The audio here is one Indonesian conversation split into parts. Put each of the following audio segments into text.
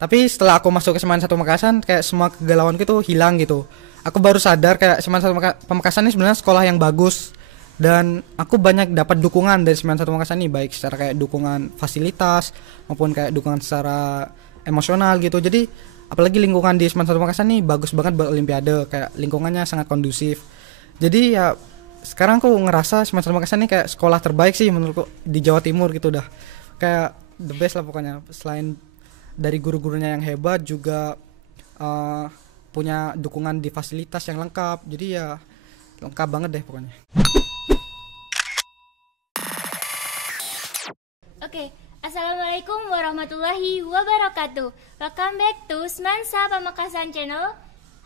Tapi setelah aku masuk ke Semen Satu Pamekasan, kayak semua kegalauanku itu hilang gitu. Aku baru sadar kayak Semen Satu Pamekasan ini sebenarnya sekolah yang bagus, dan aku banyak dapat dukungan dari Semen Satu Pamekasan ini, baik secara kayak dukungan fasilitas maupun kayak dukungan secara emosional gitu. Jadi apalagi lingkungan di Semen Satu Pamekasan ini bagus banget buat olimpiade, kayak lingkungannya sangat kondusif. Jadi ya sekarang aku ngerasa Semen Satu Pamekasan ini kayak sekolah terbaik sih menurutku di Jawa Timur gitu dah. Kayak the best lah pokoknya. Selain dari guru-gurunya yang hebat, juga punya dukungan di fasilitas yang lengkap. Jadi ya lengkap banget deh pokoknya. Oke, Assalamualaikum warahmatullahi wabarakatuh. Welcome back to Semansa Pamekasan Channel.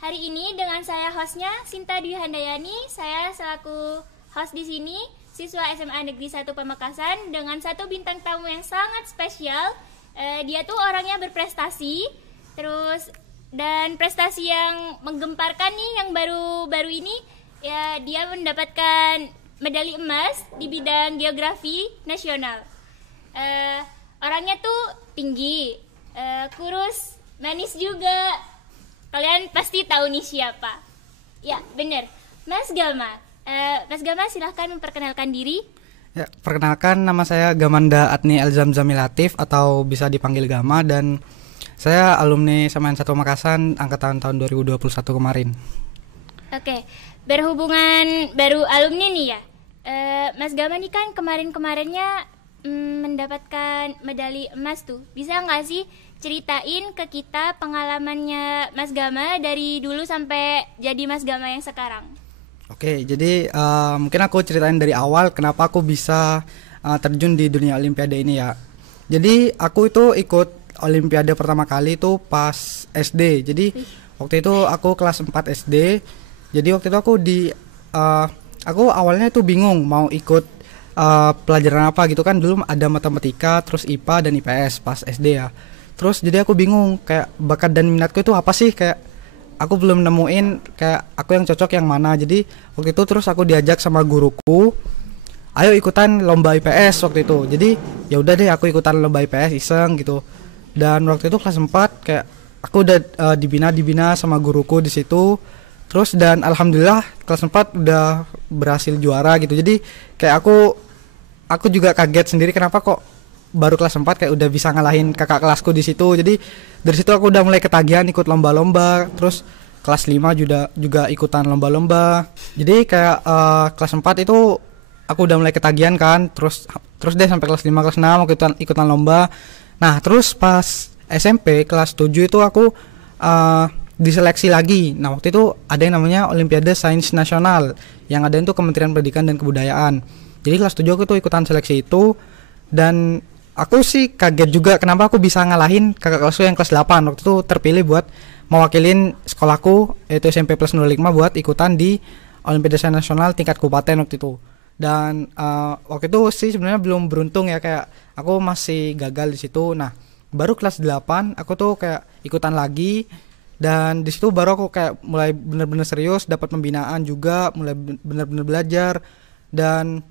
Hari ini dengan saya hostnya Sinta Dwi Handayani. Saya selaku host di sini, siswa SMA Negeri 1 Pamekasan dengan satu bintang tamu yang sangat spesial. Dia tuh orangnya berprestasi, terus dan prestasi yang menggemparkan nih yang baru-baru ini ya, dia mendapatkan medali emas di bidang geografi nasional. Orangnya tuh tinggi, kurus, manis juga. Kalian pasti tahu nih siapa. Ya bener, Mas Galma. Mas Galma silahkan memperkenalkan diri. Ya, perkenalkan, nama saya Gamanda Adni Elzamzami Latif atau bisa dipanggil Gama, dan saya alumni Semen Satu Pamekasan angkatan tahun 2021 kemarin. Oke, berhubungan baru alumni nih ya. Mas Gama nih kan kemarin-kemarinnya mendapatkan medali emas tuh. Bisa nggak sih ceritain ke kita pengalamannya Mas Gama dari dulu sampai jadi Mas Gama yang sekarang? Oke, jadi mungkin aku ceritain dari awal kenapa aku bisa terjun di dunia olimpiade ini ya. Jadi aku itu ikut olimpiade pertama kali itu pas SD. Jadi waktu itu aku kelas 4 SD. Jadi waktu itu aku awalnya itu bingung mau ikut pelajaran apa gitu kan. Dulu ada matematika, terus IPA dan IPS pas SD ya. Terus jadi aku bingung kayak bakat dan minatku itu apa sih, kayak aku belum nemuin kayak aku yang cocok yang mana. Jadi waktu itu terus aku diajak sama guruku, ayo ikutan lomba IPS waktu itu. Jadi ya udah deh, aku ikutan lomba IPS iseng gitu. Dan waktu itu kelas 4 kayak aku udah dibina sama guruku di situ. Terus dan alhamdulillah kelas 4 udah berhasil juara gitu. Jadi kayak aku juga kaget sendiri kenapa kok baru kelas 4 kayak udah bisa ngalahin kakak kelasku di situ. Jadi dari situ aku udah mulai ketagihan ikut lomba-lomba. Terus kelas 5 juga ikutan lomba-lomba. Jadi kayak kelas 4 itu aku udah mulai ketagihan kan. Terus deh sampai kelas 5 kelas 6 aku ikutan lomba. Nah, terus pas SMP kelas 7 itu aku diseleksi lagi. Nah, waktu itu ada yang namanya Olimpiade Sains Nasional yang ada itu Kementerian Pendidikan dan Kebudayaan. Jadi kelas 7 aku tuh ikutan seleksi itu, dan aku sih kaget juga kenapa aku bisa ngalahin kakak kelasku yang kelas 8. Waktu itu terpilih buat mewakilin sekolahku, yaitu SMP Plus 05, buat ikutan di Olimpiade Sains Nasional tingkat kabupaten waktu itu. Dan waktu itu sih sebenarnya belum beruntung ya, kayak aku masih gagal di situ. Nah, baru kelas 8 aku tuh kayak ikutan lagi, dan di situ baru aku kayak mulai bener-bener serius, dapat pembinaan juga, mulai bener-bener belajar. Dan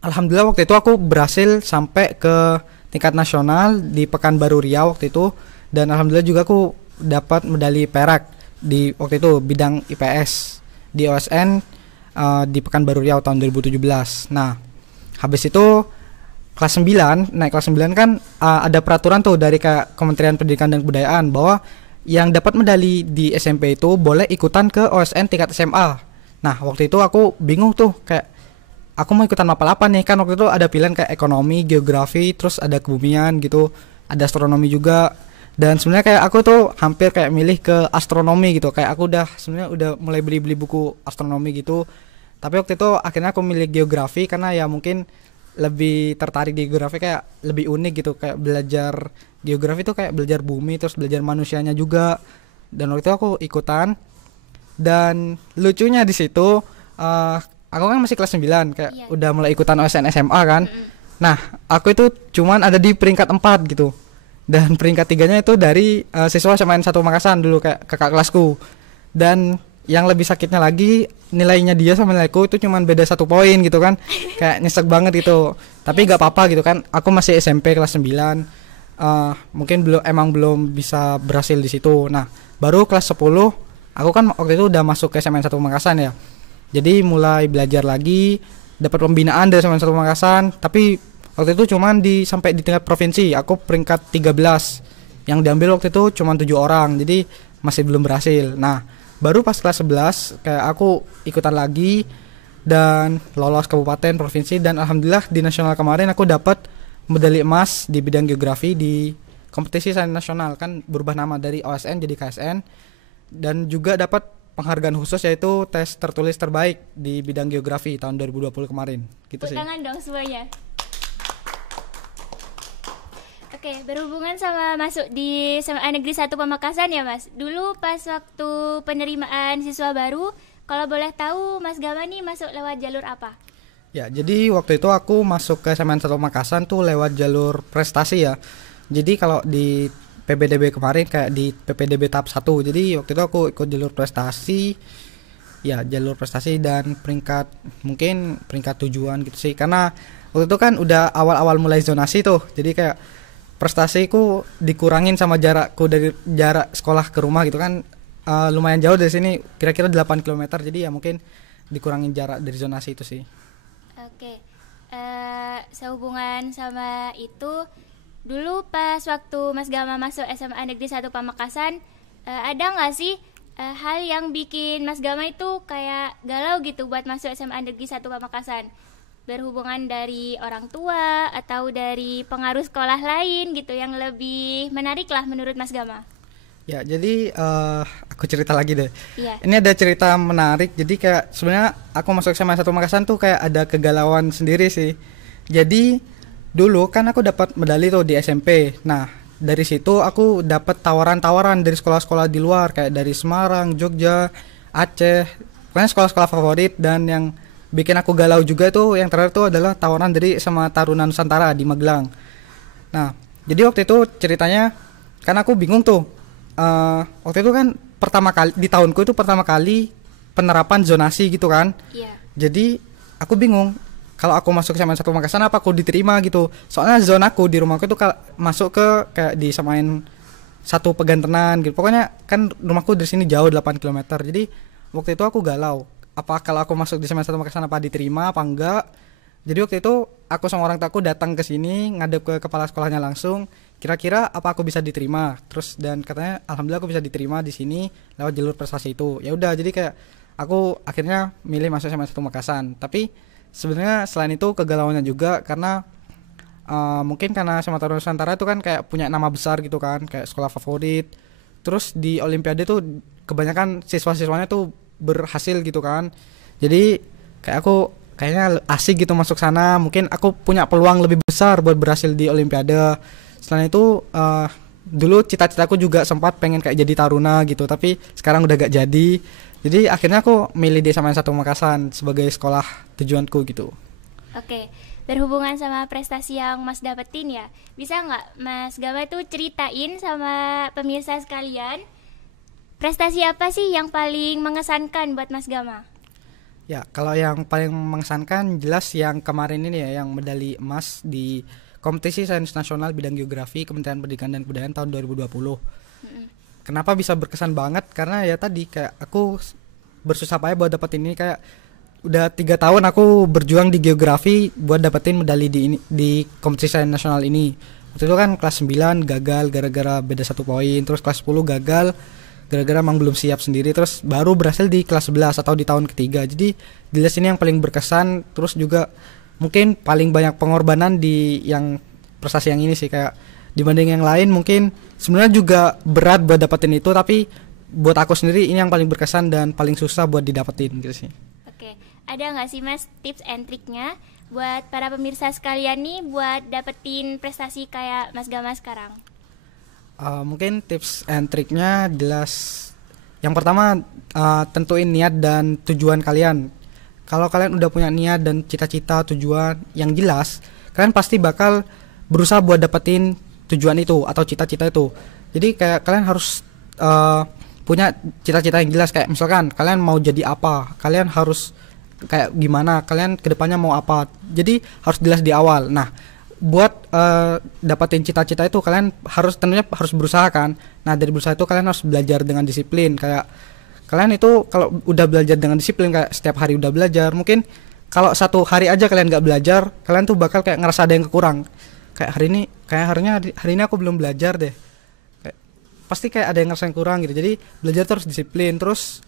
alhamdulillah waktu itu aku berhasil sampai ke tingkat nasional di Pekanbaru Riau waktu itu, dan alhamdulillah juga aku dapat medali perak di waktu itu bidang IPS di OSN di Pekanbaru Riau tahun 2017. Nah, habis itu kelas 9, naik kelas 9 kan ada peraturan tuh dari Kementerian Pendidikan dan Kebudayaan bahwa yang dapat medali di SMP itu boleh ikutan ke OSN tingkat SMA. Nah, waktu itu aku bingung tuh kayak aku mau ikutan apa nih, kan waktu itu ada pilihan kayak ekonomi, geografi, terus ada kebumian gitu, ada astronomi juga. Dan sebenarnya kayak aku tuh hampir kayak milih ke astronomi gitu, kayak aku sebenarnya udah mulai beli buku astronomi gitu. Tapi waktu itu akhirnya aku milih geografi karena ya mungkin lebih tertarik di geografi, kayak lebih unik gitu, kayak belajar geografi tuh kayak belajar bumi, terus belajar manusianya juga. Dan waktu itu aku ikutan, dan lucunya di situ aku kan masih kelas 9 kayak udah mulai ikutan OSN SMA kan. Nah, aku itu cuman ada di peringkat 4 gitu. Dan peringkat 3-nya itu dari siswa Semen Satu Pamekasan dulu, kayak kakak kelasku. Dan yang lebih sakitnya lagi, nilainya dia sama nilaiku itu cuman beda 1 poin gitu kan. Kayak nyesek banget gitu. Tapi gak apa-apa gitu kan, aku masih SMP kelas 9. mungkin belum bisa berhasil di situ. Nah, baru kelas 10 aku kan waktu itu udah masuk ke SMN 1 Pamekasan ya. Jadi mulai belajar lagi, dapat pembinaan dari SMN 1 Pamekasan, tapi waktu itu cuman sampai di tingkat provinsi. Aku peringkat 13. Yang diambil waktu itu cuma 7 orang. Jadi masih belum berhasil. Nah, baru pas kelas 11 kayak aku ikutan lagi dan lolos kabupaten, provinsi, dan alhamdulillah di nasional kemarin aku dapat medali emas di bidang geografi di kompetisi sains nasional, kan berubah nama dari OSN jadi KSN, dan juga dapat penghargaan khusus yaitu tes tertulis terbaik di bidang geografi tahun 2020 kemarin. Gitu sih. Tangan dong semuanya. Oke, berhubungan sama masuk di SMA Negeri 1 Pamekasan ya Mas. Dulu pas waktu penerimaan siswa baru, kalau boleh tahu Mas Gama nih masuk lewat jalur apa? Ya, jadi waktu itu aku masuk ke SMN 1 Pamekasan tuh lewat jalur prestasi ya. Jadi kalau di PPDB kemarin kayak di PPDB tahap 1. Jadi waktu itu aku ikut jalur prestasi. Ya, jalur prestasi dan mungkin peringkat tujuan gitu sih. Karena waktu itu kan udah awal-awal mulai zonasi tuh. Jadi kayak prestasiku dikurangin sama jarak sekolah ke rumah gitu kan. Lumayan jauh dari sini, kira-kira 8 km. Jadi ya mungkin dikurangin jarak dari zonasi itu sih. Oke. Sehubungan sama itu, dulu pas waktu Mas Gama masuk SMA Negeri 1 Pamekasan, ada nggak sih hal yang bikin Mas Gama itu kayak galau gitu buat masuk SMA Negeri 1 Pamekasan? Berhubungan dari orang tua atau dari pengaruh sekolah lain gitu yang lebih menarik lah menurut Mas Gama? Ya, jadi aku cerita lagi deh. Iya. Ini ada cerita menarik. Jadi kayak sebenarnya aku masuk SMA 1 Makassar tuh kayak ada kegalauan sendiri sih. Jadi dulu kan aku dapat medali tuh di SMP. Nah, dari situ aku dapat tawaran-tawaran dari sekolah-sekolah di luar kayak dari Semarang, Jogja, Aceh. Pokoknya sekolah-sekolah favorit, dan yang bikin aku galau juga tuh yang terakhir tuh adalah tawaran dari sama Taruna Nusantara di Magelang. Nah, jadi waktu itu ceritanya kan aku bingung tuh. Waktu itu kan pertama kali di tahunku itu pertama kali penerapan zonasi gitu kan. Iya. Jadi aku bingung kalau aku masuk SMA 1 Makassar apa aku diterima gitu. Soalnya zonaku di rumahku itu masuk ke kayak disamain satu Pegantenan gitu. Pokoknya kan rumahku dari sini jauh 8 km. Jadi waktu itu aku galau. Apa kalau aku masuk di SMA 1 Makassar apa diterima apa enggak? Jadi waktu itu aku sama orang tuaku datang ke sini ngadep ke kepala sekolahnya langsung. Kira-kira apa aku bisa diterima? Terus dan katanya alhamdulillah aku bisa diterima di sini lewat jalur prestasi itu. Ya udah, jadi kayak aku akhirnya milih masuk SMA 1 Makassar. Tapi sebenarnya selain itu kegalauannya juga karena mungkin karena SMA Taruna Nusantara itu kan kayak punya nama besar gitu kan, kayak sekolah favorit. Terus di Olimpiade tuh kebanyakan siswa-siswanya tuh berhasil gitu kan. Jadi kayak aku kayaknya asik gitu masuk sana. Mungkin aku punya peluang lebih besar buat berhasil di Olimpiade. Selain itu dulu cita-citaku juga sempat pengen kayak jadi taruna gitu, tapi sekarang udah gak jadi. Jadi akhirnya aku milih di SMA 1 Makassar sebagai sekolah tujuanku gitu. Oke, berhubungan sama prestasi yang Mas dapetin ya, bisa nggak Mas Gama itu ceritain sama pemirsa sekalian prestasi apa sih yang paling mengesankan buat Mas Gama? Ya, kalau yang paling mengesankan jelas yang kemarin ini ya, yang medali emas di Kompetisi Sains Nasional Bidang Geografi Kementerian Pendidikan dan Kebudayaan tahun 2020. Kenapa bisa berkesan banget? Karena ya tadi kayak aku bersusah payah buat dapetin ini, kayak udah 3 tahun aku berjuang di geografi buat dapetin medali di Kompetisi Sains Nasional ini. Waktu itu kan kelas 9 gagal gara-gara beda 1 poin, terus kelas 10 gagal gara-gara emang belum siap sendiri, terus baru berhasil di kelas 11 atau di tahun ketiga. Jadi jelas ini yang paling berkesan. Terus juga mungkin paling banyak pengorbanan di yang prestasi yang ini sih, kayak dibanding yang lain mungkin sebenarnya juga berat buat dapetin itu, tapi buat aku sendiri ini yang paling berkesan dan paling susah buat didapetin gitu sih. Oke, ada nggak sih Mas tips and triknya buat para pemirsa sekalian nih buat dapetin prestasi kayak Mas Gama sekarang? Mungkin tips and triknya jelas. Yang pertama tentuin niat dan tujuan kalian. Kalau kalian udah punya niat dan cita-cita tujuan yang jelas, kalian pasti bakal berusaha buat dapetin tujuan itu atau cita-cita itu. Jadi kayak kalian harus punya cita-cita yang jelas, kayak misalkan kalian mau jadi apa, kalian harus kayak gimana, kalian kedepannya mau apa. Jadi harus jelas di awal. Nah, buat dapatin cita-cita itu kalian harus tentunya harus berusaha kan. Nah dari berusaha itu kalian harus belajar dengan disiplin. Kayak kalian itu kalau udah belajar dengan disiplin kayak setiap hari udah belajar, mungkin kalau satu hari aja kalian nggak belajar, kalian tuh bakal kayak ngerasa ada yang kekurang. Kayak hari ini aku belum belajar deh. Kayak, pasti kayak ada yang ngerasa yang kurang gitu. Jadi belajar terus disiplin, terus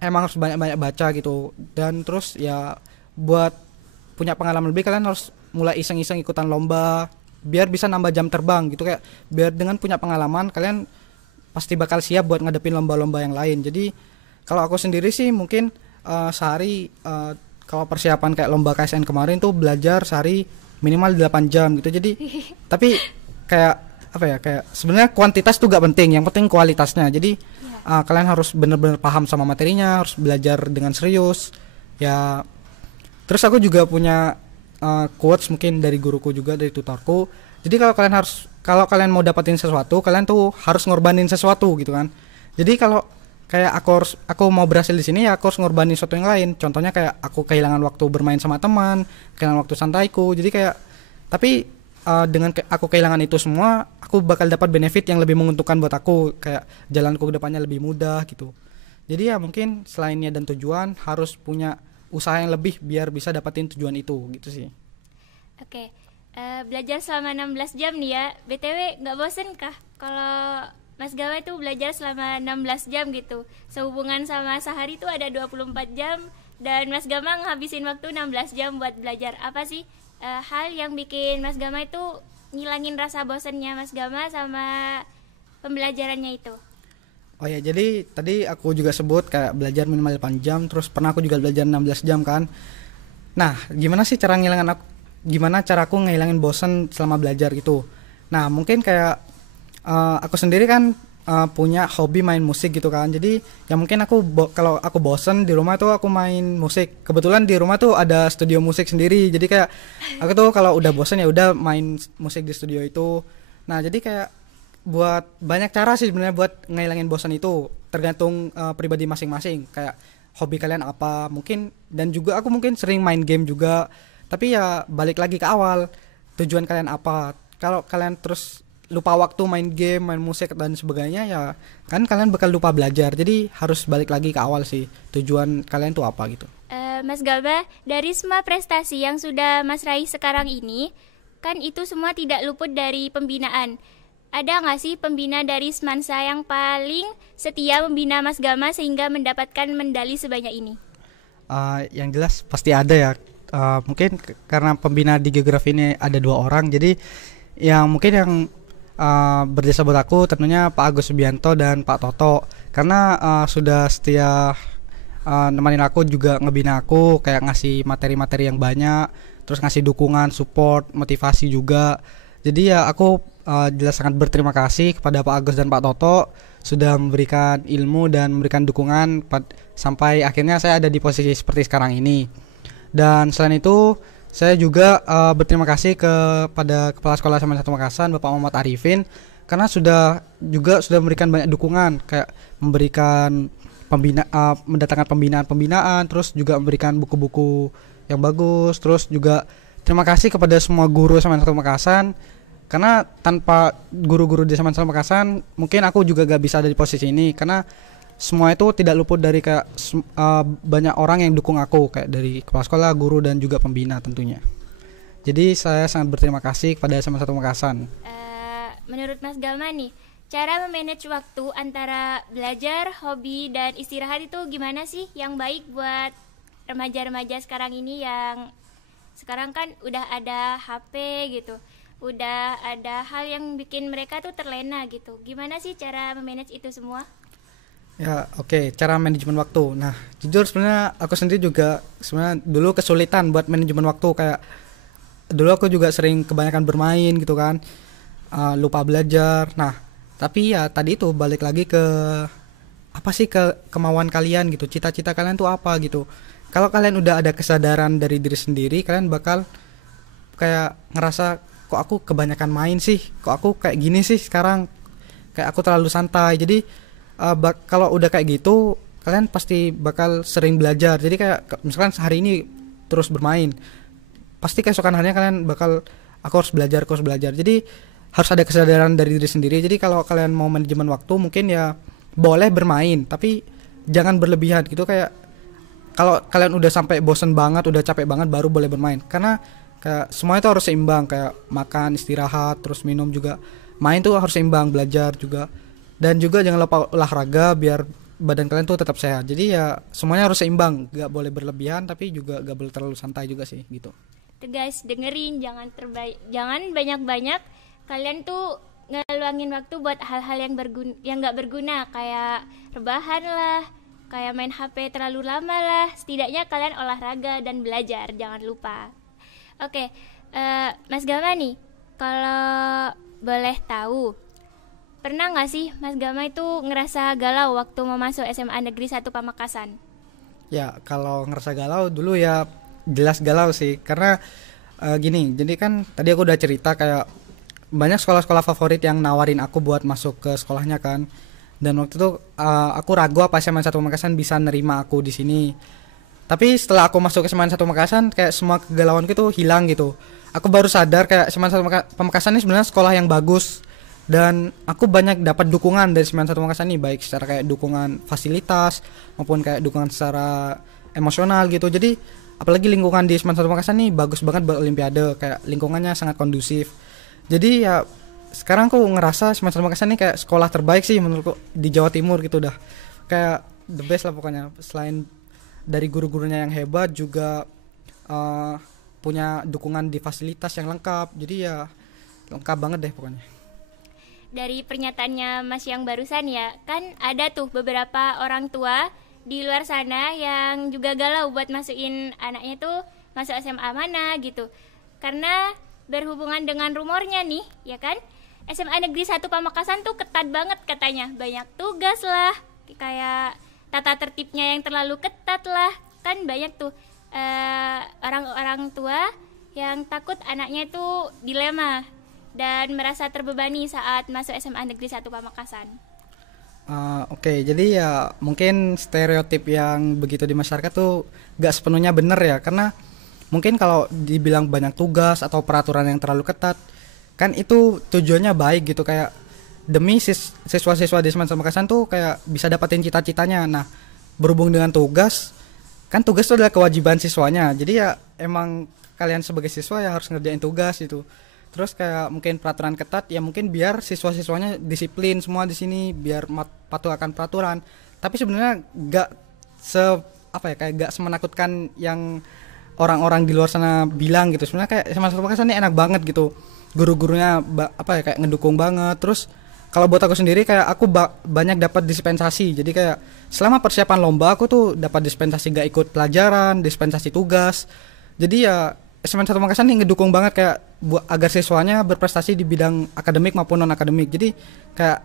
emang harus banyak-banyak baca gitu. Dan terus ya buat punya pengalaman lebih kalian harus mulai iseng-iseng ikutan lomba biar bisa nambah jam terbang gitu, kayak biar dengan punya pengalaman kalian pasti bakal siap buat ngadepin lomba-lomba yang lain. Jadi kalau aku sendiri sih mungkin sehari kalau persiapan kayak lomba KSN kemarin tuh belajar sehari minimal 8 jam gitu. Jadi tapi kayak apa ya, kayak sebenarnya kuantitas tuh gak penting, yang penting kualitasnya. Jadi kalian harus benar-benar paham sama materinya, harus belajar dengan serius ya. Terus aku juga punya quotes mungkin dari guruku juga, dari tutorku. Jadi kalau kalian mau dapetin sesuatu, kalian tuh harus ngorbanin sesuatu gitu kan. Jadi kalau kayak aku mau berhasil di sini ya aku harus ngorbanin sesuatu yang lain. Contohnya kayak aku kehilangan waktu bermain sama teman, kehilangan waktu santaiku. Jadi kayak tapi dengan aku kehilangan itu semua, aku bakal dapat benefit yang lebih menguntungkan buat aku, kayak jalanku ke depannya lebih mudah gitu. Jadi ya mungkin selain niat dan tujuan harus punya usaha yang lebih biar bisa dapetin tujuan itu gitu sih. Oke. Belajar selama 16 jam nih ya. BTW nggak bosen kah kalau Mas Gama itu belajar selama 16 jam gitu? Sehubungan sama sehari itu ada 24 jam dan Mas Gama ngabisin waktu 16 jam buat belajar. Apa sih hal yang bikin Mas Gama itu ngilangin rasa bosennya Mas Gama sama pembelajarannya itu? Oh ya, jadi tadi aku juga sebut kayak belajar minimal 8 jam, terus pernah aku juga belajar 16 jam kan. Nah, gimana cara aku ngilangin bosan selama belajar gitu. Nah, mungkin kayak aku sendiri kan punya hobi main musik gitu kan. Jadi ya mungkin kalau aku bosan di rumah tuh aku main musik. Kebetulan di rumah tuh ada studio musik sendiri. Jadi kayak aku tuh kalau udah bosan ya udah main musik di studio itu. Nah, jadi kayak buat banyak cara sih sebenarnya buat ngilangin bosan itu, tergantung pribadi masing-masing, kayak hobi kalian apa mungkin. Dan juga aku mungkin sering main game juga, tapi ya balik lagi ke awal, tujuan kalian apa. Kalau kalian terus lupa waktu main game, main musik dan sebagainya, ya kan kalian bakal lupa belajar. Jadi harus balik lagi ke awal sih, tujuan kalian tuh apa gitu. Mas Gaba, dari semua prestasi yang sudah Mas raih sekarang ini, kan itu semua tidak luput dari pembinaan. Ada nggak sih pembina dari Semansa yang paling setia membina Mas Gama sehingga mendapatkan medali sebanyak ini? Yang jelas pasti ada ya. Mungkin karena pembina di geografi ini ada 2 orang, jadi yang mungkin yang berdesa buat aku tentunya Pak Agus Subianto dan Pak Toto, karena sudah setia nemenin aku juga, ngebina aku, kayak ngasih materi-materi yang banyak, terus ngasih dukungan, support, motivasi juga. Jadi ya aku jelas sangat berterima kasih kepada Pak Agus dan Pak Toto sudah memberikan ilmu dan memberikan dukungan sampai akhirnya saya ada di posisi seperti sekarang ini. Dan selain itu saya juga berterima kasih kepada Kepala Sekolah SMA 1 Makassar Bapak Muhammad Arifin, karena sudah memberikan banyak dukungan, kayak memberikan mendatangkan pembinaan, terus juga memberikan buku-buku yang bagus. Terus juga terima kasih kepada semua guru SMA 1 Makassar, karena tanpa guru-guru di SMA 1 Makassar mungkin aku juga gak bisa ada di posisi ini, karena semua itu tidak luput dari kayak banyak orang yang dukung aku, kayak dari kepala sekolah, guru, dan juga pembina tentunya. Jadi saya sangat berterima kasih kepada SMA 1 Makassar. Menurut Mas Gama nih, cara memanage waktu antara belajar, hobi, dan istirahat itu gimana sih yang baik buat remaja-remaja sekarang ini yang sekarang kan udah ada HP gitu, udah ada hal yang bikin mereka tuh terlena gitu. Gimana sih cara memanage itu semua? Ya oke, cara manajemen waktu. Nah jujur sebenarnya aku sendiri juga sebenarnya dulu kesulitan buat manajemen waktu. Kayak dulu aku juga sering kebanyakan bermain gitu kan, lupa belajar. Nah tapi ya tadi itu balik lagi ke apa sih, ke kemauan kalian gitu, cita-cita kalian tuh apa gitu. Kalau kalian udah ada kesadaran dari diri sendiri, kalian bakal kayak ngerasa, kok aku kebanyakan main sih, kok aku kayak gini sih sekarang, kayak aku terlalu santai. Jadi kalau udah kayak gitu, kalian pasti bakal sering belajar. Jadi kayak misalkan hari ini terus bermain, pasti keesokan harinya kalian bakal aku harus belajar. Jadi harus ada kesadaran dari diri sendiri. Jadi kalau kalian mau manajemen waktu mungkin ya boleh bermain, tapi jangan berlebihan gitu. Kayak kalau kalian udah sampai bosen banget, udah capek banget baru boleh bermain. Karena kayak semuanya itu harus seimbang, kayak makan, istirahat, terus minum juga. Main tuh harus seimbang, belajar juga. Dan juga jangan lupa olahraga biar badan kalian tuh tetap sehat. Jadi ya semuanya harus seimbang, gak boleh berlebihan tapi juga gak boleh terlalu santai juga sih gitu. Tuh guys, dengerin, jangan banyak-banyak. Kalian tuh ngeluangin waktu buat hal-hal yang gak berguna, kayak rebahan lah, kayak main HP terlalu lama lah. Setidaknya kalian olahraga dan belajar, jangan lupa. Oke, Mas Gama nih, kalau boleh tahu, pernah gak sih Mas Gama itu ngerasa galau waktu mau masuk SMA Negeri 1 Pamekasan? Ya kalau ngerasa galau dulu ya jelas galau sih. Karena gini, jadi kan tadi aku udah cerita kayak banyak sekolah-sekolah favorit yang nawarin aku buat masuk ke sekolahnya kan. Dan waktu itu aku ragu apa SMA 1 Pamekasan bisa nerima aku di sini. Tapi setelah aku masuk ke SMA 1 Pamekasan, kayak semua kegalauanku itu hilang gitu. Aku baru sadar kayak SMA 1 Pamekasan ini sebenarnya sekolah yang bagus. Dan aku banyak dapat dukungan dari SMA 1 Pamekasan ini, baik secara kayak dukungan fasilitas maupun kayak dukungan secara emosional gitu. Jadi apalagi lingkungan di SMA 1 Pamekasan ini bagus banget buat Olimpiade, kayak lingkungannya sangat kondusif. Jadi ya sekarang aku ngerasa SMA 1 Pamekasan ini kayak sekolah terbaik sih menurutku di Jawa Timur gitu dah. Kayak the best lah pokoknya. Selain dari guru-gurunya yang hebat juga punya dukungan di fasilitas yang lengkap. Jadi ya lengkap banget deh pokoknya. Dari pernyataannya Mas yang barusan ya, kan ada tuh beberapa orang tua di luar sana yang juga galau buat masukin anaknya tuh masuk SMA mana gitu. Karena berhubungan dengan rumornya nih, ya kan? SMA Negeri 1 Pamekasan tuh ketat banget katanya. Banyak tugas lah, kayak tata tertibnya yang terlalu ketat lah. Kan banyak tuh orang-orang tua yang takut anaknya tuh dilema dan merasa terbebani saat masuk SMA Negeri 1 Pamekasan. Oke, jadi ya mungkin stereotip yang begitu di masyarakat tuh gak sepenuhnya benar ya. Karena mungkin kalau dibilang banyak tugas atau peraturan yang terlalu ketat, kan itu tujuannya baik gitu, kayak demi siswa-siswa di SMA Pamekasan tuh kayak bisa dapatin cita-citanya. Nah, berhubung dengan tugas, kan tugas itu adalah kewajiban siswanya. Jadi ya emang kalian sebagai siswa ya harus ngerjain tugas itu. Terus kayak mungkin peraturan ketat ya mungkin biar siswa-siswanya disiplin semua di sini, biar patuh akan peraturan. Tapi sebenarnya kayak gak semenakutkan yang orang-orang di luar sana bilang gitu. Sebenarnya kayak SMA 1 Pamekasan ini enak banget gitu. Guru-gurunya kayak ngedukung banget. Terus kalau buat aku sendiri kayak aku banyak dapat dispensasi. Jadi kayak selama persiapan lomba aku tuh dapat dispensasi gak ikut pelajaran, dispensasi tugas. Jadi ya SMA 1 Pamekasan ini ngedukung banget kayak agar siswanya berprestasi di bidang akademik maupun non akademik. Jadi kayak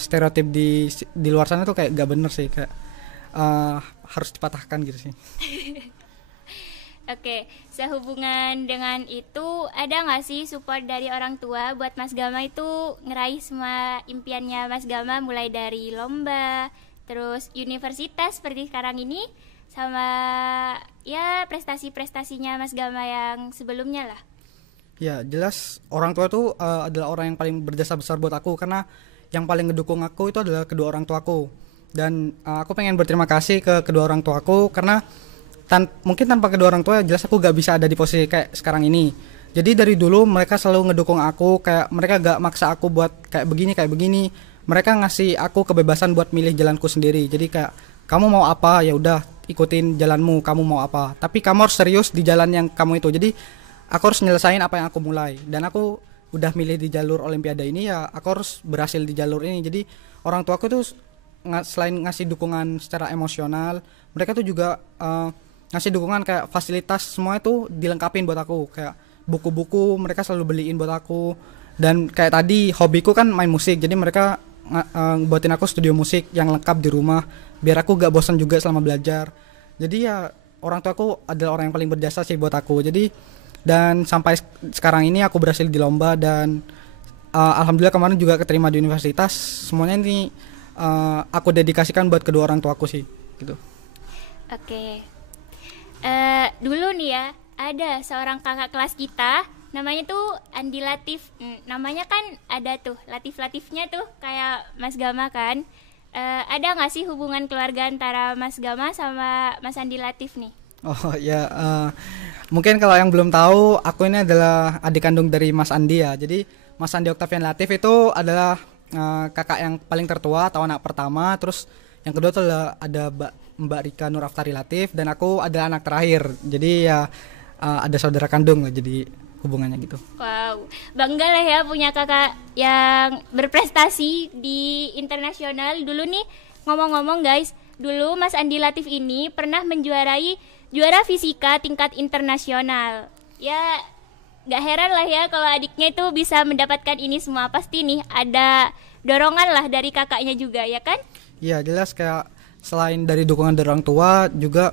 stereotip di luar sana tuh kayak gak bener sih, kayak harus dipatahkan gitu sih. Oke, sehubungan dengan itu ada nggak sih support dari orang tua buat Mas Gama itu ngeraih semua impiannya Mas Gama, mulai dari lomba, terus universitas seperti sekarang ini, sama ya prestasi-prestasinya Mas Gama yang sebelumnya lah. Ya jelas orang tua tuh adalah orang yang paling berjasa besar buat aku, karena yang paling ngedukung aku itu adalah kedua orang tuaku. Dan aku pengen berterima kasih ke kedua orang tuaku karena mungkin tanpa kedua orang tua jelas aku gak bisa ada di posisi kayak sekarang ini. Jadi dari dulu mereka selalu ngedukung aku, kayak mereka gak maksa aku buat kayak begini. Mereka ngasih aku kebebasan buat milih jalanku sendiri. Jadi kayak kamu mau apa ya udah ikutin jalanmu, kamu mau apa. Tapi kamu harus serius di jalan yang kamu itu. Jadi aku harus nyelesain apa yang aku mulai. Dan aku udah milih di jalur Olimpiade ini ya aku harus berhasil di jalur ini. Jadi orang tuaku tuh selain ngasih dukungan secara emosional, mereka tuh juga ngasih dukungan kayak fasilitas semua itu dilengkapin buat aku, kayak buku-buku mereka selalu beliin buat aku. Dan kayak tadi hobiku kan main musik, jadi mereka buatin aku studio musik yang lengkap di rumah biar aku gak bosan juga selama belajar. Jadi ya orang tua aku adalah orang yang paling berjasa sih buat aku. Jadi dan sampai sekarang ini aku berhasil di lomba dan alhamdulillah kemarin juga keterima di universitas. Semuanya ini aku dedikasikan buat kedua orang tua aku sih gitu. Oke. Dulu nih ya, ada seorang kakak kelas kita, namanya tuh Andi Latif. Namanya kan ada tuh Latif-Latifnya tuh kayak Mas Gama kan. Ada nggak sih hubungan keluarga antara Mas Gama sama Mas Andi Latif nih? Oh ya, mungkin kalau yang belum tahu, aku ini adalah adik kandung dari Mas Andi ya. Jadi Mas Andi Oktavian Latif itu adalah kakak yang paling tertua atau anak pertama. Terus yang kedua tuh ada Mbak Rika Nur Aftari Latif, dan aku adalah anak terakhir. Jadi ya ada saudara kandung lah, jadi hubungannya gitu. Wow, bangga lah ya punya kakak yang berprestasi di internasional. Dulu nih, ngomong-ngomong guys, dulu Mas Andi Latif ini pernah menjuarai juara fisika tingkat internasional. Ya, gak heran lah ya kalau adiknya itu bisa mendapatkan ini semua. Pasti nih ada dorongan lah dari kakaknya juga, ya kan? Iya, jelas kayak selain dari dukungan dari orang tua juga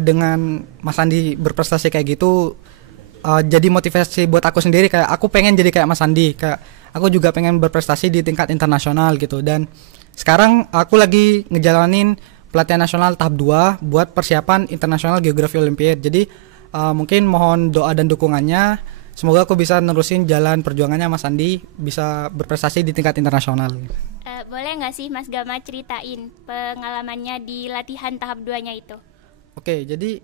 dengan Mas Andi berprestasi kayak gitu, jadi motivasi buat aku sendiri, kayak aku pengen jadi kayak Mas Andi, kayak aku juga pengen berprestasi di tingkat internasional gitu. Dan sekarang aku lagi ngejalanin pelatihan nasional tahap 2 buat persiapan internasional geografi olimpiade. Jadi mungkin mohon doa dan dukungannya, semoga aku bisa nerusin jalan perjuangannya Mas Andi, bisa berprestasi di tingkat internasional. Boleh nggak sih Mas Gama ceritain pengalamannya di latihan tahap 2-nya itu? Oke, jadi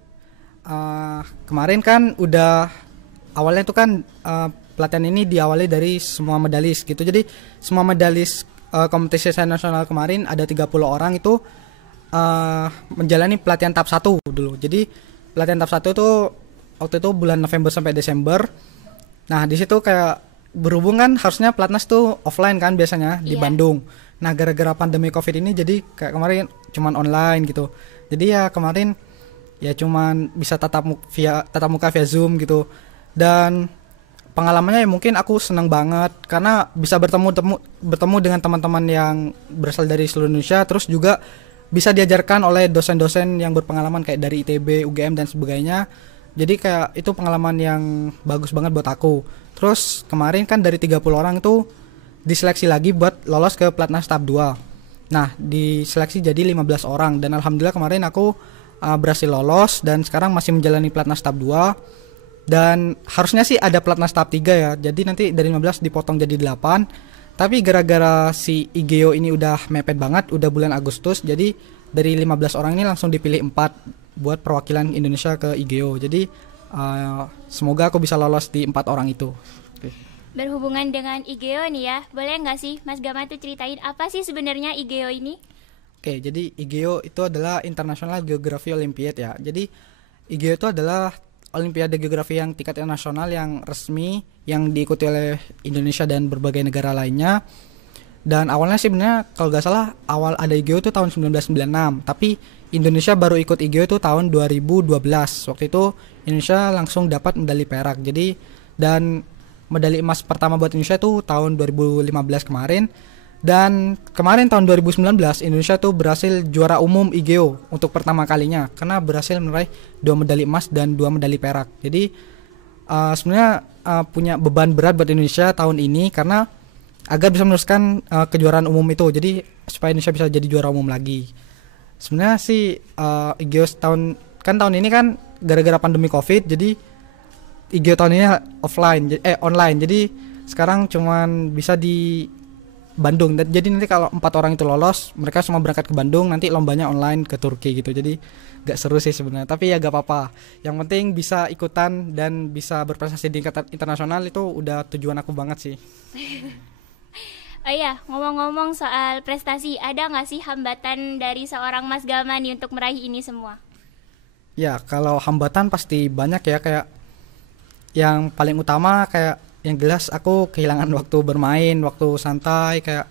kemarin kan udah awalnya itu kan pelatihan ini diawali dari semua medalis gitu. Jadi semua medalis kompetisi nasional kemarin ada 30 orang itu menjalani pelatihan tahap 1 dulu. Jadi pelatihan tahap 1 itu waktu itu bulan November sampai Desember. Nah, di situ kayak berhubung kan harusnya Platnas tuh offline kan biasanya di Bandung. Nah, gara-gara pandemi Covid ini jadi kayak kemarin cuman online gitu. Jadi ya kemarin ya cuman bisa tatap muka via Zoom gitu. Dan pengalamannya ya mungkin aku senang banget karena bisa bertemu dengan teman-teman yang berasal dari seluruh Indonesia, terus juga bisa diajarkan oleh dosen-dosen yang berpengalaman kayak dari ITB, UGM dan sebagainya. Jadi kayak itu pengalaman yang bagus banget buat aku. Terus kemarin kan dari 30 orang itu diseleksi lagi buat lolos ke Platnas tahap 2. Nah, diseleksi jadi 15 orang dan alhamdulillah kemarin aku berhasil lolos dan sekarang masih menjalani Platnas tahap 2. Dan harusnya sih ada Platnas tahap 3 ya. Jadi nanti dari 15 dipotong jadi 8. Tapi gara-gara si IGEO ini udah mepet banget, udah bulan Agustus, jadi dari 15 orang ini langsung dipilih 4 buat perwakilan Indonesia ke IGEO. Jadi semoga aku bisa lolos di 4 orang itu. Okay. Berhubungan dengan IGEO nih ya, boleh nggak sih Mas Gama tuh ceritain apa sih sebenarnya IGEO ini? Oke, jadi IGEO itu adalah International Geography Olympiad ya. Jadi IGEO itu adalah Olimpiade Geografi yang tingkat internasional yang resmi yang diikuti oleh Indonesia dan berbagai negara lainnya. Dan awalnya sih sebenarnya kalau nggak salah awal ada IGEO itu tahun 1996, tapi Indonesia baru ikut IGEO itu tahun 2012. Waktu itu Indonesia langsung dapat medali perak. Jadi dan medali emas pertama buat Indonesia itu tahun 2015 kemarin. Dan kemarin tahun 2019 Indonesia tuh berhasil juara umum IGEO untuk pertama kalinya karena berhasil meraih 2 medali emas dan 2 medali perak. Jadi sebenarnya punya beban berat buat Indonesia tahun ini karena agar bisa meneruskan kejuaraan umum itu. Jadi supaya Indonesia bisa jadi juara umum lagi. Sebenarnya sih IGEO tahun ini kan gara-gara pandemi Covid, jadi IGEO tahun ini online. Jadi sekarang cuman bisa di Bandung. Jadi nanti kalau 4 orang itu lolos, mereka semua berangkat ke Bandung, nanti lombanya online ke Turki gitu. Jadi gak seru sih sebenarnya, tapi ya gak apa-apa. Yang penting bisa ikutan dan bisa berprestasi di tingkat internasional, itu udah tujuan aku banget sih. Oh iya, ngomong-ngomong soal prestasi, ada gak sih hambatan dari seorang Mas Gama nih untuk meraih ini semua? Ya, kalau hambatan pasti banyak ya, kayak yang paling utama kayak yang jelas aku kehilangan waktu bermain, waktu santai, kayak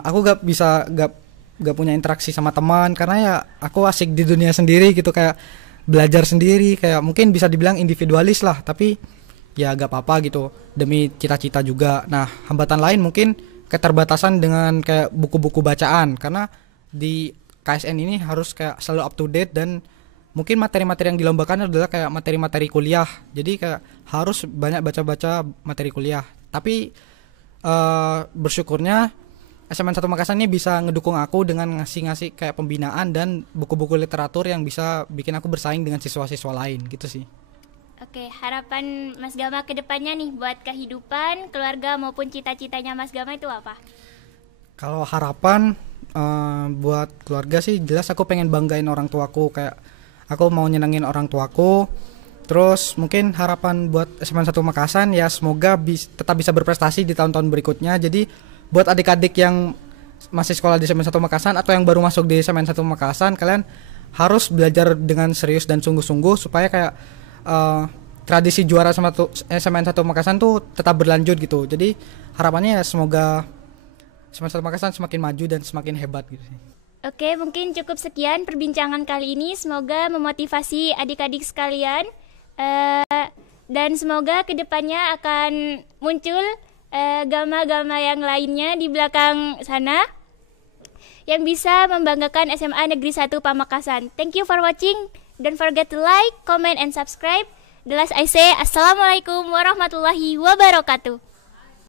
aku gak punya interaksi sama teman karena ya aku asik di dunia sendiri gitu, kayak belajar sendiri, kayak mungkin bisa dibilang individualis lah, tapi ya gak apa-apa gitu demi cita-cita juga. Nah, hambatan lain mungkin keterbatasan dengan kayak buku-buku bacaan karena di KSN ini harus kayak selalu up to date dan mungkin materi-materi yang dilombakan adalah kayak materi-materi kuliah. Jadi kayak harus banyak baca-baca materi kuliah. Tapi bersyukurnya SMN 1 Makassar ini bisa ngedukung aku dengan ngasih kayak pembinaan dan buku-buku literatur yang bisa bikin aku bersaing dengan siswa-siswa lain gitu sih. Oke, harapan Mas Gama ke depannya nih buat kehidupan, keluarga maupun cita-citanya Mas Gama itu apa? Kalau harapan buat keluarga sih jelas aku pengen banggain orang tuaku, kayak aku mau nyenengin orang tuaku. Terus mungkin harapan buat SMN 1 Makassar ya semoga tetap bisa berprestasi di tahun-tahun berikutnya. Jadi buat adik-adik yang masih sekolah di SMN 1 Makassar atau yang baru masuk di SMN 1 Makassar, kalian harus belajar dengan serius dan sungguh-sungguh supaya kayak tradisi juara SMN 1 Makassar tuh tetap berlanjut gitu. Jadi harapannya ya semoga SMN 1 Makassar semakin maju dan semakin hebat gitu sih. Oke, mungkin cukup sekian perbincangan kali ini. Semoga memotivasi adik-adik sekalian. Dan semoga kedepannya akan muncul gama-gama yang lainnya di belakang sana yang bisa membanggakan SMA Negeri 1 Pamekasan. Thank you for watching. Don't forget to like, comment, and subscribe. The last I say, Assalamualaikum warahmatullahi wabarakatuh.